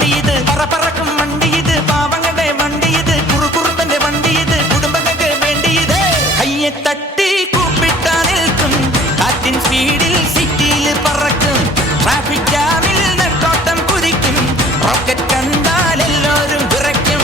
വണ്ടി ഇത്, പറക്കും വണ്ടി ഇത്, പാവങ്ങളുടെ വണ്ടി ഇത്, കുറുകുറുമ്പന്റെ വണ്ടി ഇത്, കുടുംബങ്ങൾക്ക് വേണ്ടി ഇത്. കയ്യെ തട്ടി കൂപ്പിട്ടാ നിൽക്കും, കാറ്റിൻ സ്പീഡിൽ സിറ്റിയിൽ പറക്കും, ട്രാഫിക് ജാമിൽ നെട്ടോട്ടം കുതിക്കും, റോക്കറ്റ് കണ്ടാൽ എല്ലാവരും വിറയ്ക്കും.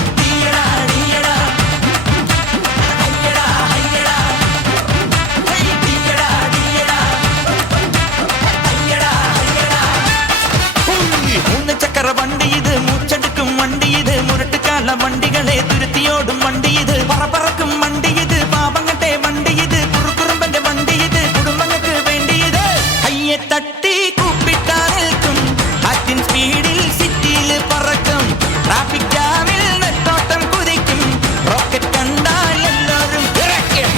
വണ്ടി ഇത്, മൂച്ചെടുക്കും വണ്ടി ഇത്, മുരട്ടുകാല വണ്ടികളെ തുരുത്തിയോടും വണ്ടി ഇത്, പറക്കും വണ്ടി ഇത്, പാപങ്ങട്ടെ വണ്ടി ഇത്, കുറുകുറുമ്പന്റെ വണ്ടി ഇത്, കുടുംബങ്ങൾക്ക് വേണ്ടി ഇത്. കയ്യെ തട്ടി കൂപ്പിട്ടാ നിൽക്കും, കാറ്റിൻ സ്പീഡിൽ സിറ്റിയിൽ പറക്കും, ട്രാഫിക് ജാമിൽ നെട്ടോട്ടം കുതിക്കും, റോക്കറ്റ് കണ്ടാൽ എല്ലാവരും വിറയ്ക്കും.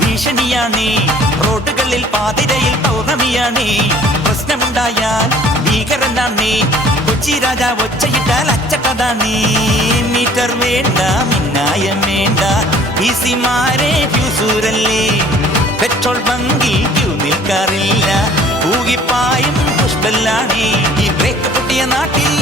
ഭീഷണിയാണേ റോഡുകളിൽ പാതിരയിൽ പൗർണമിയാണേ, പ്രശ്നമുണ്ടായാൽ ഭീകരനാണേ, കൊച്ചി രാജാ ഒച്ചയിട്ടാൽ അച്ചട്ടതാണേ. മീറ്റർ വേണ്ട, മിന്നായം വേണ്ട, ഈസിമാരെ ഫ്യൂസൂരല്ലേ, പെട്രോൾ ബങ്കിൽ ക്യൂ നിൽക്കാറില്ല, പൂകിപ്പായും പുഷ്പല്ലാണേ. ഈ ബ്രേക്ക് പൊട്ടിയ നാട്ടിൽ